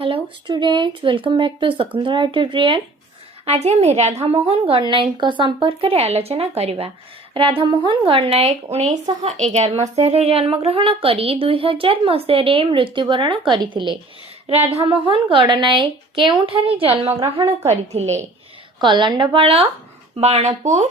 Hello students, welcome back to Shakuntala tutorial. आज आम राधामोहन गणनायक संपर्क में आलोचना करवा। राधामोहन गणनायक 1911 मसीह जन्मग्रहण कर 2000 मसीह मृत्युवरण करथिले। राधामोहन गणनायक केउठारे जन्मग्रहण करथिले? कलंडपाल, बाणपुर,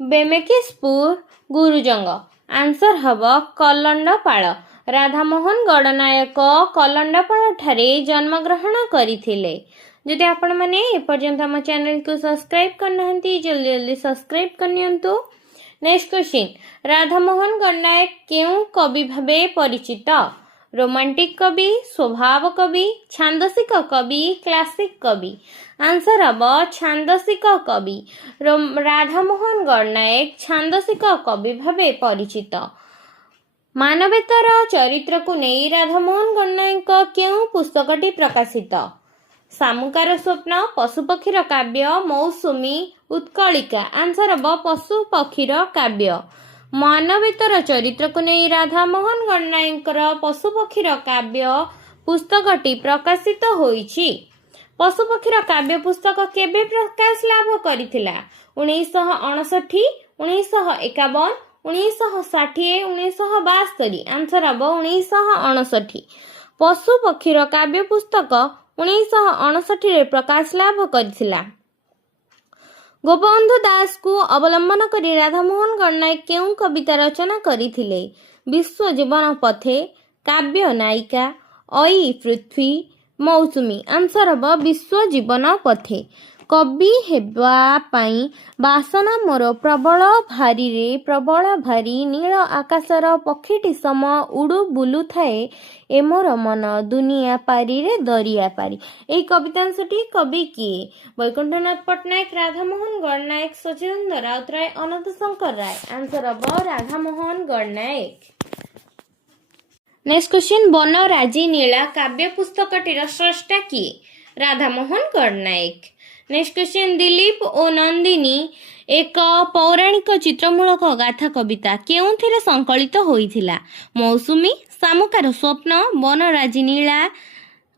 बेमेकेशपुर, गुरुजंग। आंसर हब कलंडपाल। राधामोहन गणनायक कलंडपाल ठारे जन्मग्रहण करथिले। जदि आपण माने एपर्यंत हम चैनल को सब्सक्राइब करना जल्दी जल्दी subscribe करनियंतु। Next question, Radhamohan Gananayak केउ कवि भावे परिचित? रोमांटिक कवि, स्वभाव कवि, छांदसिक कवि, क्लासिक कवि। आंसर हम छांदसिक कवि। राधामोहन गणनायक छांदसिक कवि भावे परिचित। मानवेतर चरित्र को नहीं राधामोहन गणनायक केउ पुस्तकटी प्रकाशित? सामुकार स्वप्न, पशुपक्षीर काव्य, मौसुमी, उत्कलिका। आंसर हम पशुपक्षीर काव्य। मानवेतर चरित्र को नहीं राधामोहन गणनायक पशुपक्षीर काव्य पुस्तकटी प्रकाशित होईछि। पशुपक्षीर काव्य पुस्तक केबे प्रकाश लाभ करिथिला? 1959, 1951, 1960, 1962। आंसर हम 1959। पशुपक्षीर काव्य पुस्तक 1959 प्रकाश लाभ करिथिला। गोपबंधु दास को अवलंबन करी राधामोहन गणनायक केउ कविता रचना करथिले? विश्व जीवन पथे, काव्य नायिका, अई पृथ्वी, मौसुमी। आंसर हम विश्व जीवन पथे। कवि हेबा पाई बासना मोर प्रबल भारी रे प्रबल भारी, नील आकाशर पक्षीटी सम उड़ू बुलू थाए, ए मोर मन दुनिया पारी रे दरिया पारी। एही कवितांशटी कवि किए? वैकुंठनाथ पट्टनायक, राधामोहन गणनायक, सचिदानंद राउतराय, अनंत शंकर राय। आंसर हम Radhamohan Gananayak. Next question, one राजी नीला काव्य पुस्तकटीर स्रष्टा किए? राधामोहन गणनायक। नेक्स्ट क्वेश्चन, दिलीप ओ नंदिनी एक पौराणिक चित्रमूलक गाथा कविता केउथिरे संकलित होइथिला? मौसुमी, सामुकार स्वप्न, वनराजी नीला,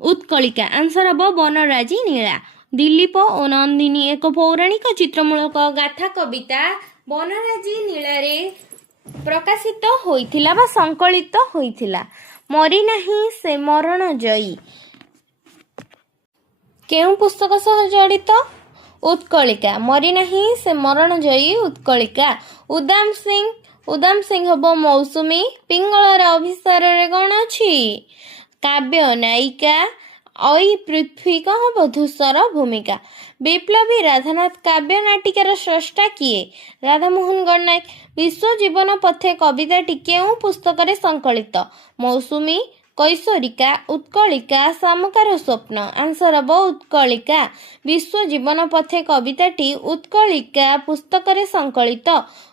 उत्कलिका। आंसर हम वनराजी नीला। दिलीप ओ नंदिनी एक पौराणिक चित्रमूलक गाथा कविता वनराजी नीला रे प्रकाशित होइथिला बा संकलित होइथिला। मरी नाही से मरण जयी केउ पुस्तक सह जड़ित? उत्कलिका। मरी नाही से मरण जयी उत्कलिका। उदाम सिंह हम मौसुमी। पिंगलार अभिसार रे कौन अछि? काव्य नायिका। अई पृथ्वी कह हम धूसर भूमिका। विप्लवी राधानाथ काव्य नाटिकार स्रष्टा किए? राधामोहन गणनायक। विश्व जीवन पथे कविताटी केउ पुस्तक रे संकलित? मौसुमी, कैशोरिका, उत्कलिका, सामुकार स्वप्न। आंसर हम उत्कलिका। विश्व जीवन पथे कविताटी उत्कलिका पुस्तक रे संकलित।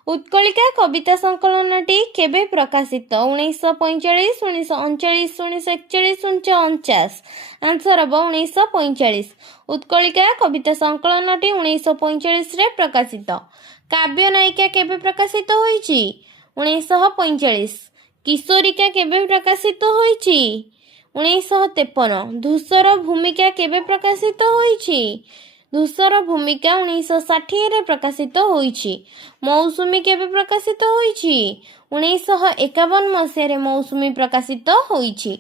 उत्कलिका कविता संकलनटी केबे प्रकाशित? 1945, 1939, 1941, 1949। आंसर हम 1945। उत्कलिका कविता संकलनटी 1945 रे प्रकाशित। काव्य नायिका केबे प्रकाशित होईछि? 1945। किशोरिका केबे प्रकाशित होईछि? 1953। धूसर भूमिका केबे प्रकाशित होईछि? धूसर भूमिका 1960 रे प्रकाशित होईछि। मौसुमी केबे प्रकाशित होईछि? 1951 मसीह रे मौसुमी प्रकाशित होईछि।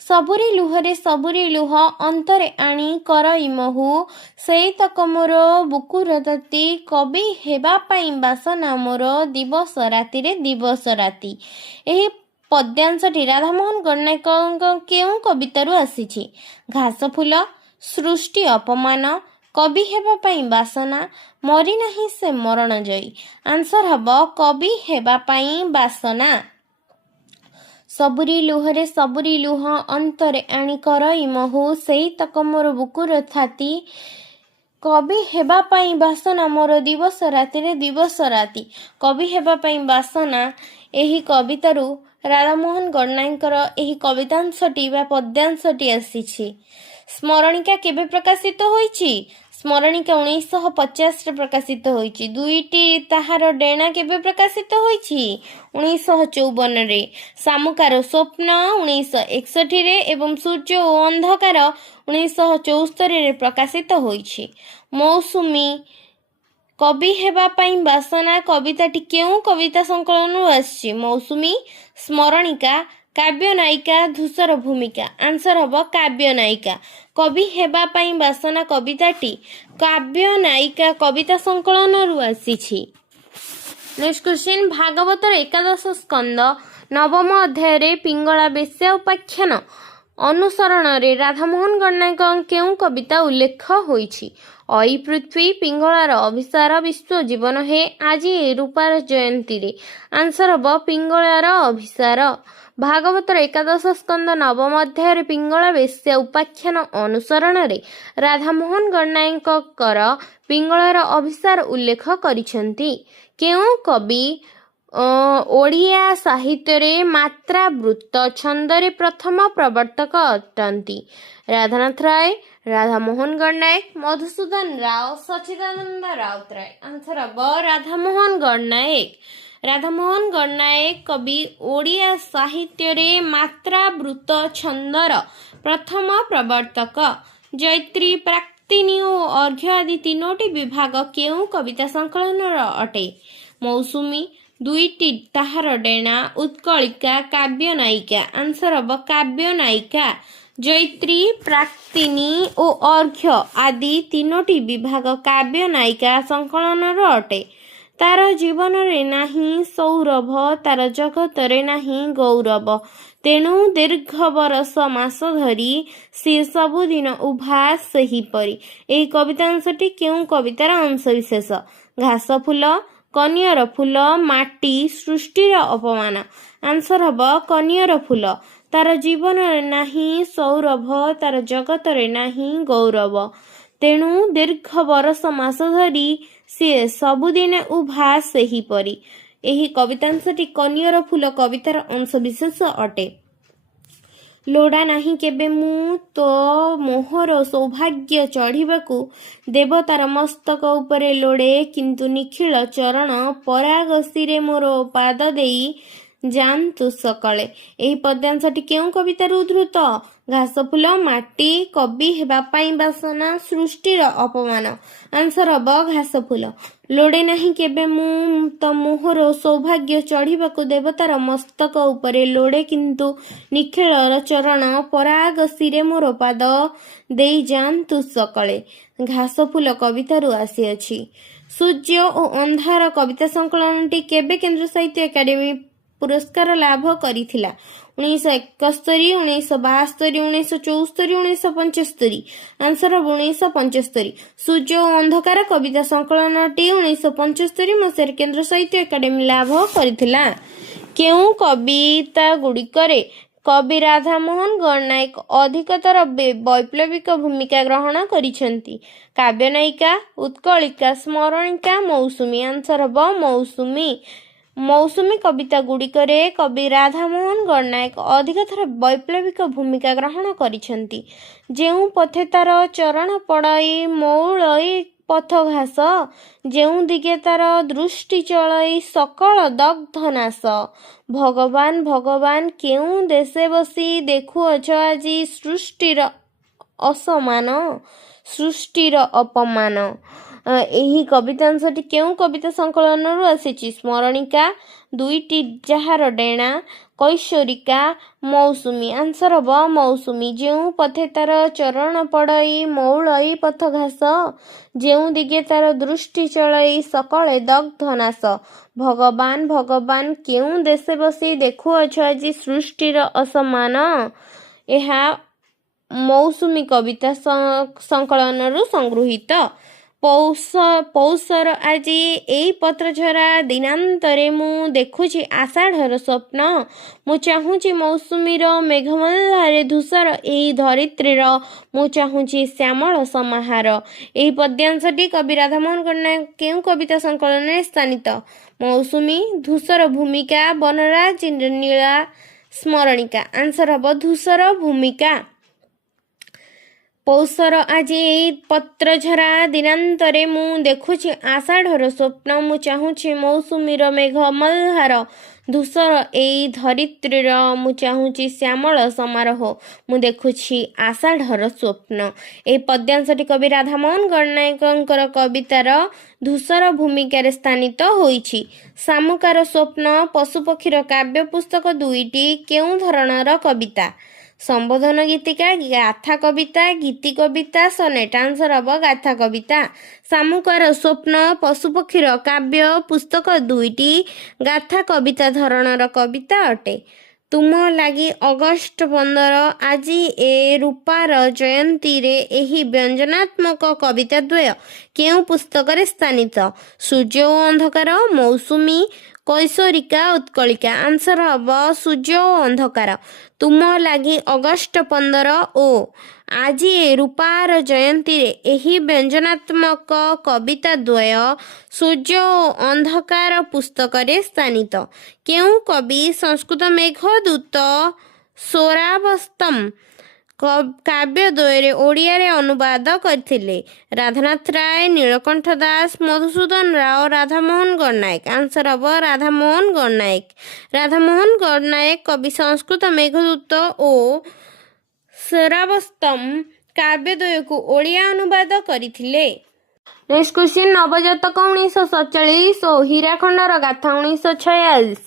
सबुरी लुहरे सबुरी लुह, अंतरे आणी करई महु, सेई तक मोर बुकुर ताती, कवि हेबा पाई बासना मोर दिवस राति रे दिवस राति। एही पद्यांशटी राधामोहन गणनायक केउ कवितारू आसीछि? घास फूल, सृष्टि अपमान, कवि हेबा पाई बासना, मरी नाही से मरण जयी। आंसर हम कवि हेबा पाई बासना। सबुरी लुहरे सबुरी लुह, अंतरे आणी करई महु, सेई तक मोर बुकुर थाती, कवि हेबा पाई बासना मोर दिवस राति रे दिवस राति। कवि हेबा पाई बासना एही कवितारू राधामोहन गणनायकर एही कवितांशटी बा पद्यांशटी आसीछि। स्मरणिका केबे प्रकाशित होईछि? ସ୍ମରଣିକା 1950ରେ ପ୍ରକାଶିତ ହୋଇଛି। ଦୁଇଟି ତାହାର ଡେଣା କେବେ ପ୍ରକାଶିତ ହୋଇଛି? 1954ରେ। ଶାମୁକାର ସ୍ୱପ୍ନ 1961ରେ ଏବଂ ସୂର୍ଯ୍ୟ ଓ ଅନ୍ଧକାର 1974ରେ ପ୍ରକାଶିତ ହୋଇଛି। ମୌସୁମୀ କବି ହେବା ପାଇଁ ବାସନା କବିତାଟି କେଉଁ କବିତା ସଂକଳନରୁ ଆସିଛି? ମୌସୁମୀ, ସ୍ମରଣିକା, କାବ୍ୟ ନାୟିକା, ଧୂସର ଭୂମିକା। ଆନ୍ସର ହେବ କାବ୍ୟ ନାୟିକା। କବି ହେବା ପାଇଁ ବାସନା କବିତାଟି କାବ୍ୟ ନାୟିକା କବିତା ସଂକଳନରୁ ଆସିଛି। ନେକ୍ସଟ କ୍ୱେଶ୍ଚିନ୍, ଭାଗବତର ଏକାଦଶ ସ୍କନ୍ଦ ନବମ ଅଧ୍ୟାୟରେ ପିଙ୍ଗଳା ବେଶ୍ୟା ଉପାଖ୍ୟାନ ଅନୁସରଣରେ ରାଧାମୋହନ ଗଡ଼ନାୟକ କେଉଁ କବିତା ଉଲ୍ଲେଖ ହୋଇଛି? ଅଇ ପୃଥ୍ୱୀ, ପିଙ୍ଗଳାର ଅଭିସାର, ବିଶ୍ୱ ଜୀବନ ହେ, ଆଜି ରୂପାର ଜୟନ୍ତୀରେ। ଆନ୍ସର ହେବ ପିଙ୍ଗଳାର ଅଭିସାର। ଭାଗବତର ଏକାଦଶ ସ୍କନ୍ଦ ନବମ ଅଧ୍ୟାୟରେ ପିଙ୍ଗଳା ବେଶ୍ୟା ଉପାଖ୍ୟାନ ଅନୁସରଣରେ ରାଧାମୋହନ ଗଡ଼ନାୟକଙ୍କର ପିଙ୍ଗଳାର ଅଭିସାର ଉଲ୍ଲେଖ କରିଛନ୍ତି। କେଉଁ କବି ଓଡ଼ିଆ ସାହିତ୍ୟରେ ମାତ୍ରାବୃତ୍ତ ଛନ୍ଦରେ ପ୍ରଥମ ପ୍ରବର୍ତ୍ତକ ଅଟନ୍ତି? ରାଧାନାଥ ରାୟ, ରାଧାମୋହନ ଗଡ଼ନାୟକ, ମଧୁସୂଦନ ରାଓ, ସଚ୍ଚିଦାନନ୍ଦ ରାଉତରାୟ। ଆନ୍ସର ହେବ ରାଧାମୋହନ ଗଡ଼ନାୟକ। ରାଧାମୋହନ ଗଡ଼ନାୟକ କବି ଓଡ଼ିଆ ସାହିତ୍ୟରେ ମାତ୍ରାବୃତ୍ତ ଛନ୍ଦର ପ୍ରଥମ ପ୍ରବର୍ତ୍ତକ। ଜୈତ୍ରୀ, ପ୍ରାକ୍ତିନୀ ଓ ଅର୍ଘ୍ୟ ଆଦି ତିନୋଟି ବିଭାଗ କେଉଁ କବିତା ସଂକଳନର ଅଟେ? ମୌସୁମୀ, ଦୁଇଟି ତାହାର ଡେଣା, ଉତ୍କଳିକା, କାବ୍ୟ ନାୟିକା। ଆନ୍ସର ହେବ କାବ୍ୟ ନାୟିକା। ଜୈତ୍ରୀ, ପ୍ରାକ୍ତିନୀ ଓ ଅର୍ଘ୍ୟ ଆଦି ତିନୋଟି ବିଭାଗ କାବ୍ୟ ନାୟିକା ସଂକଳନର ଅଟେ। ତାର ଜୀବନରେ ନାହିଁ ସୌରଭ, ତାର ଜଗତରେ ନାହିଁ ଗୌରବ, ତେଣୁ ଦୀର୍ଘ ବରଷ ମାସ ଧରି ସିଏ ସବୁଦିନ ଉଭା ସେହିପରି। ଏହି କବିତାଂଶଟି କେଉଁ କବିତାର ଅଂଶବିଶେଷ? ଘାସ ଫୁଲ, କନିଅର ଫୁଲ, ମାଟି, ସୃଷ୍ଟିର ଅପମାନ। ଆନ୍ସର ହେବ କନିଅର ଫୁଲ। ତାର ଜୀବନରେ ନାହିଁ ସୌରଭ, ତାର ଜଗତରେ ନାହିଁ ଗୌରବ, ତେଣୁ ଦୀର୍ଘ ବରଷ ମାସ ଧରି ସିଏ ସବୁଦିନେ ଉଭା ସେହିପରି। ଏହି କବିତାଂଶଟି କନିଅର ଫୁଲ କବିତାର ଅଂଶବିଶେଷ ଅଟେ। ଲୋଡ଼ା ନାହିଁ କେବେ ମୁଁ ତୋ ମୋହର ସୌଭାଗ୍ୟ ଚଢ଼ିବାକୁ, ଦେବତାର ମସ୍ତକ ଉପରେ ଲୋଡ଼େ କିନ୍ତୁ ନିଖିଳ ଚରଣ, ପରାଗ ଶିରେ ମୋର ପାଦ ଦେଇ ଯାଆନ୍ତୁ ସକଳେ। ଏହି ପଦ୍ୟାଂଶଟି କେଉଁ କବିତାରୁ ଉଦ୍ଧୃତ? ଘାସ ଫୁଲ, ମାଟି, କବି ହେବା ପାଇଁ ବାସନା, ସୃଷ୍ଟିର ଅପମାନ। ଆନ୍ସର ହେବ ଘାସ ଫୁଲ। ଲୋଡ଼େ ନାହିଁ କେବେ ମୁଁ ତ ମୋହର ସୌଭାଗ୍ୟ ଚଢ଼ିବାକୁ, ଦେବତାର ମସ୍ତକ ଉପରେ ଲୋଡ଼େ କିନ୍ତୁ ନିଖିଳର ଚରଣ, ପରାଗ ଶିରେ ମୋର ପାଦ ଦେଇ ଯାଆନ୍ତୁ ସକଳେ। ଘାସ ଫୁଲ କବିତାରୁ ଆସିଅଛି। ସୂର୍ଯ୍ୟ ଓ ଅନ୍ଧାର କବିତା ସଂକଳନଟି କେବେ କେନ୍ଦ୍ର ସାହିତ୍ୟ ଏକାଡେମୀ ପୁରସ୍କାର ଲାଭ କରିଥିଲା? 1971, 1972, 1974, 1975। ଆନ୍ସର 1975। ସୂର୍ଯ୍ୟ ଓ ଅନ୍ଧକାର କବିତା ସଂକଳନଟି 1975 ମସିହାରେ କେନ୍ଦ୍ର ସାହିତ୍ୟ ଏକାଡେମୀ ଲାଭ କରିଥିଲା। କେଉଁ କବିତା ଗୁଡ଼ିକରେ କବି ରାଧାମୋହନ ଗଡ଼ନାୟକ ଅଧିକତର ବୈପ୍ଳବିକ ଭୂମିକା ଗ୍ରହଣ କରିଛନ୍ତି? କାବ୍ୟ ନାୟିକା, ଉତ୍କଳିକା, ସ୍ମରଣିକା, ମୌସୁମୀ। ଆନ୍ସର ହେବ ମୌସୁମୀ। ମୌସୁମୀ କବିତା ଗୁଡ଼ିକରେ କବି ରାଧାମୋହନ ଗଡ଼ନାୟକ ଅଧିକଥର ବୈପ୍ଳବିକ ଭୂମିକା ଗ୍ରହଣ କରିଛନ୍ତି। ଯେଉଁ ପଥେ ତାର ଚରଣ ପଡ଼ଇ ମଉଳଇ ପଥ ଘାସ, ଯେଉଁ ଦିଗେ ତାର ଦୃଷ୍ଟି ଚଳଇ ସକଳ ଦଗ୍ଧ ନାଶ। ଭଗବାନ ଭଗବାନ କେଉଁ ଦେଶେ ବସି ଦେଖୁଅଛ ଆଜି ସୃଷ୍ଟିର ଅସମାନ, ସୃଷ୍ଟିର ଅପମାନ। ଏହି କବିତାଂଶଟି କେଉଁ କବିତା ସଂକଳନରୁ ଆସିଛି? ସ୍ମରଣିକା, ଦୁଇଟି ଯାହାର ଡେଣା, କୈଶୋରିକା, ମୌସୁମୀ। ଆନ୍ସର ହେବ ମୌସୁମୀ। ଯେଉଁ ପଥେ ତାର ଚରଣ ପଡ଼ଇ ମଉଳଇ ପଥ ଘାସ, ଯେଉଁ ଦିଗେ ତାର ଦୃଷ୍ଟି ଚଳଇ ସକଳେ ଦଗ୍ଧ ନାଶ। ଭଗବାନ ଭଗବାନ କେଉଁ ଦେଶେ ବସି ଦେଖୁଅଛ ଆଜି ସୃଷ୍ଟିର ଅସମାନ। ଏହା ମୌସୁମୀ କବିତା ସଂକଳନରୁ ସଂଗୃହୀତ। ପୌଷର ଆଜି ଏଇ ପତ୍ରଝରା ଦିନାନ୍ତରେ, ମୁଁ ଦେଖୁଛି ଆଷାଢ଼ର ସ୍ୱପ୍ନ। ମୁଁ ଚାହୁଁଛି ମୌସୁମୀର ମେଘମଲ୍ଲାରେ ଧୂସର ଏହି ଧରିତ୍ରୀର, ମୁଁ ଚାହୁଁଛି ଶ୍ୟାମଳ ସମାହାର। ଏହି ପଦ୍ୟାଂଶଟି କବି ରାଧାମୋହନ ଗଡ଼ନାୟକ କେଉଁ କବିତା ସଂକଳନରେ ସ୍ଥାନିତ? ମୌସୁମୀ, ଧୂସର ଭୂମିକା, ବନରାଜ ନୀଳା, ସ୍ମରଣିକା। ଆନ୍ସର ହେବ ଧୂସର ଭୂମିକା। ପୌଷର ଆଜି ଏଇ ପତ୍ରଝରା ଦିନାନ୍ତରେ ମୁଁ ଦେଖୁଛି ଆଷାଢ଼ର ସ୍ୱପ୍ନ। ମୁଁ ଚାହୁଁଛି ମୌସୁମୀର ମେଘ ମଲ୍ହାର ଧୂସର ଏଇ ଧରିତ୍ରୀର। ମୁଁ ଚାହୁଁଛି ଶ୍ୟାମଳ ସମାରୋହ। ମୁଁ ଦେଖୁଛି ଆଷାଢ଼ର ସ୍ୱପ୍ନ। ଏହି ପଦ୍ୟାଂଶଟି କବି ରାଧାମୋହନ ଗଡ଼ନାୟକଙ୍କର କବିତାର ଧୂସର ଭୂମିକାରେ ସ୍ଥାନିତ ହୋଇଛି। ଶାମୁକାର ସ୍ୱପ୍ନ, ପଶୁପକ୍ଷୀର କାବ୍ୟ ପୁସ୍ତକ ଦୁଇଟି କେଉଁ ଧରଣର କବିତା? ସମ୍ବୋଧନ ଗୀତିକା, ଗାଥା କବିତା, ଗୀତି କବିତା, ସନେଟ୍। ଆନ୍ସର ହେବ ଗାଥା କବିତା। ଶାମୁକାର ସ୍ୱପ୍ନ ପଶୁପକ୍ଷୀର କାବ୍ୟ ପୁସ୍ତକ ଦୁଇଟି ଗାଥା କବିତା ଧରଣର କବିତା ଅଟେ। ତୁମ ଲାଗି ଅଗଷ୍ଟ 15 ଆଜି ଏ ରୂପାର ଜୟନ୍ତୀରେ ଏହି ବ୍ୟଞ୍ଜନାତ୍ମକ କବିତା ଦ୍ୱୟ କେଉଁ ପୁସ୍ତକରେ ସ୍ଥାନିତ? ସୂର୍ଯ୍ୟ ଓ ଅନ୍ଧକାର, ମୌସୁମୀ, କୈଶୋରିକା, ଉତ୍କଳିକା। ଆନ୍ସର ହେବ ସୂର୍ଯ୍ୟ ଓ ଅନ୍ଧକାର। ତୁମ ଲାଗି ଅଗଷ୍ଟ 15 ଓ ଆଜି ଏ ରୂପାର ଜୟନ୍ତୀରେ ଏହି ବ୍ୟଞ୍ଜନାତ୍ମକ କବିତା ଦ୍ୱୟ ସୂର୍ଯ୍ୟ ଓ ଅନ୍ଧକାର ପୁସ୍ତକରେ ସ୍ଥାନିତ। କେଉଁ କବି ସଂସ୍କୃତ ମେଘଦୂତ ସୋରାବସ୍ତମ କାବ୍ୟ ଦ୍ୱୟରେ ଓଡ଼ିଆରେ ଅନୁବାଦ କରିଥିଲେ? ରାଧାନାଥ ରାୟ, ନୀଳକଣ୍ଠ ଦାସ, ମଧୁସୂଦନ ରାଓ, ରାଧାମୋହନ ଗଡ଼ନାୟକ। ଆନ୍ସର ହେବ ରାଧାମୋହନ ଗଡ଼ନାୟକ। ରାଧାମୋହନ ଗଡ଼ନାୟକ କବି ସଂସ୍କୃତ ମେଘଦୂତ ଓ ସୋରାବସ୍ତମ କାବ୍ୟ ଦ୍ୱୟକୁ ଓଡ଼ିଆ ଅନୁବାଦ କରିଥିଲେ। ନେକ୍ସଟ କ୍ୱେଶ୍ଚିନ୍, ନବଜାତକ 1947 ଓ ହୀରାଖଣ୍ଡର ଗାଥା 1946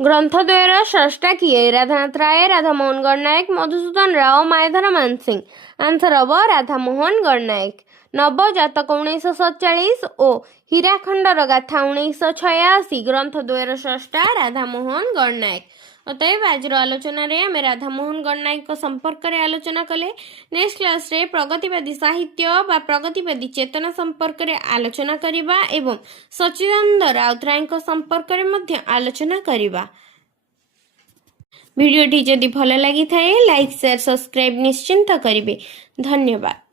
ଗ୍ରନ୍ଥଦ୍ୱୟର ସ୍ରଷ୍ଟା କିଏ? ରାଧାନାଥ ରାୟ, ରାଧାମୋହନ ଗଡ଼ନାୟକ, ମଧୁସୂଦନ ରାଓ, ମାୟାଧର ମାନସିଂହ। ଆନ୍ସର ହେବ ରାଧାମୋହନ ଗଡ଼ନାୟକ। ନବଜାତକ 1947 ଓ ହୀରାଖଣ୍ଡର ଗାଥା 1986 ଗ୍ରନ୍ଥଦ୍ୱୟର ସ୍ରଷ୍ଟା ରାଧାମୋହନ ଗଡ଼ନାୟକ। ଅତଏବ ଆଜିର ଆଲୋଚନାରେ ଆମେ ରାଧାମୋହନ ଗଡ଼ନାୟକଙ୍କ ସମ୍ପର୍କରେ ଆଲୋଚନା କଲେ। ନେକ୍ସଟ କ୍ଲାସରେ ପ୍ରଗତିବାଦୀ ସାହିତ୍ୟ ବା ପ୍ରଗତିବାଦୀ ଚେତନା ସମ୍ପର୍କରେ ଆଲୋଚନା କରିବା ଏବଂ ସଚ୍ଚିଦାନନ୍ଦ ରାଉତରାୟଙ୍କ ସମ୍ପର୍କରେ ମଧ୍ୟ ଆଲୋଚନା କରିବା। ଭିଡ଼ିଓଟି ଯଦି ଭଲ ଲାଗିଥାଏ ଲାଇକ୍, ସେୟାର, ସବସ୍କ୍ରାଇବ୍ ନିଶ୍ଚିନ୍ତ କରିବେ। ଧନ୍ୟବାଦ।